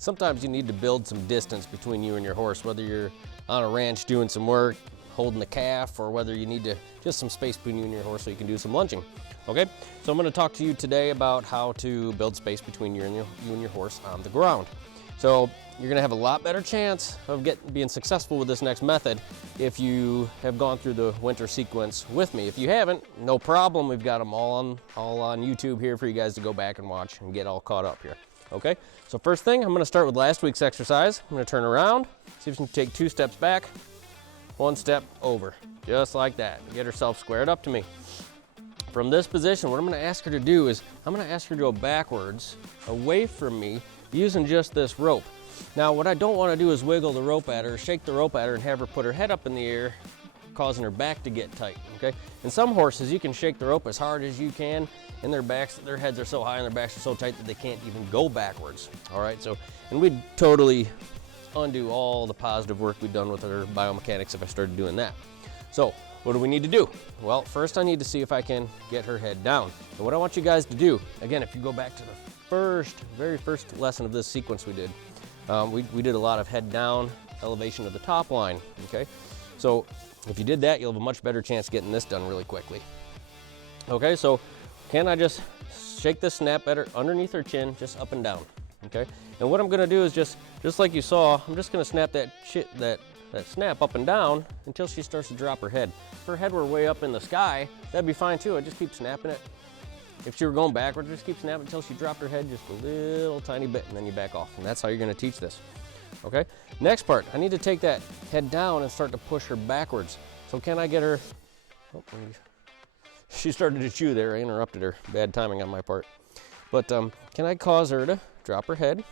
sometimes you need to build some distance between you and your horse, whether you're on a ranch doing some work, holding the calf, or whether you need to just some space between you and your horse so you can do some lunging. Okay, so I'm going to talk to you today about how to build space between you and your horse on the ground. So you're going to have a lot better chance of being successful with this next method if you have gone through the winter sequence with me. If you haven't, no problem. We've got them all on YouTube here for you guys to go back and watch and get all caught up here. Okay, so first thing, I'm going to start with last week's exercise. I'm going to turn around, see if you can take 2 steps back, 1 step over, just like that. Get herself squared up to me. From this position, what I'm going to ask her to do is I'm going to ask her to go backwards away from me using just this rope. Now, what I don't want to do is wiggle the rope at her, shake the rope at her, and have her put her head up in the air, causing her back to get tight, okay? In some horses, you can shake the rope as hard as you can, and their heads are so high and their backs are so tight that they can't even go backwards, all right? So, and we'd totally undo all the positive work we've done with her biomechanics if I started doing that. So, what do we need to do? Well, first I need to see if I can get her head down. And what I want you guys to do, again, if you go back to the very first lesson of this sequence we did, we did a lot of head down, elevation of the top line, okay? So if you did that, you'll have a much better chance getting this done really quickly. Okay, so can I just shake this snap at her underneath her chin, just up and down, okay? And what I'm gonna do is just like you saw, I'm just gonna snap that snap up and down until she starts to drop her head. If her head were way up in the sky, that'd be fine too. I just keep snapping it. If she were going backwards, just keep snapping until she dropped her head just a little tiny bit, and then you back off. And that's how you're gonna teach this, okay? Next part, I need to take that head down and start to push her backwards. So can I get her, she started to chew there, I interrupted her. Bad timing on my part. But can I cause her to drop her head?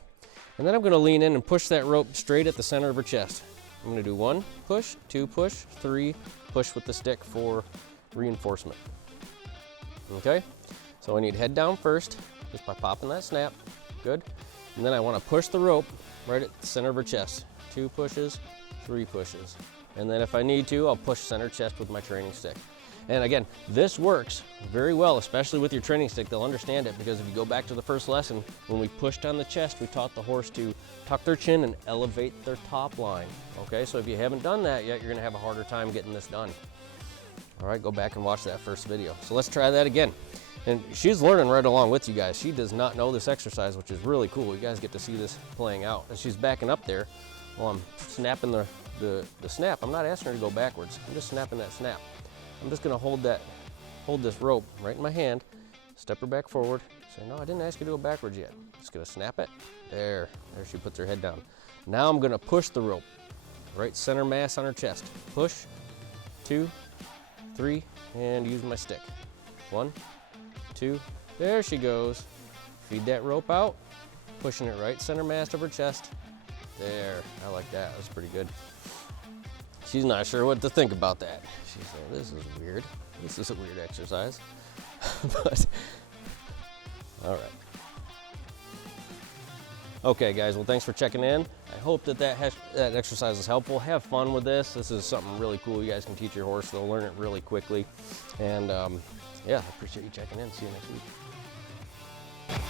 And then I'm gonna lean in and push that rope straight at the center of her chest. I'm gonna do 1 push, 2 push, 3 push with the stick for reinforcement. Okay, so I need head down first, just by popping that snap, good. And then I wanna push the rope right at the center of her chest. 2 pushes, 3 pushes. And then if I need to, I'll push center chest with my training stick. And again, this works very well, especially with your training stick. They'll understand it because if you go back to the first lesson, when we pushed on the chest, we taught the horse to tuck their chin and elevate their top line. Okay, so if you haven't done that yet, you're gonna have a harder time getting this done. All right, go back and watch that first video. So let's try that again. And she's learning right along with you guys. She does not know this exercise, which is really cool. You guys get to see this playing out. As she's backing up there, while I'm snapping the snap, I'm not asking her to go backwards. I'm just snapping that snap. I'm just gonna hold this rope right in my hand, step her back forward, say, no, I didn't ask you to go backwards yet. Just gonna snap it. There she puts her head down. Now I'm gonna push the rope, right center mass on her chest. Push, 2, 3, and use my stick. 1, 2, there she goes. Feed that rope out, pushing it right center mass of her chest. There, I like that, that's pretty good. She's not sure what to think about that. She's saying, this is weird. This is a weird exercise. But, all right. Okay, guys, well, thanks for checking in. I hope that exercise is helpful. Have fun with this. This is something really cool you guys can teach your horse. They'll learn it really quickly. And, yeah, I appreciate you checking in. See you next week.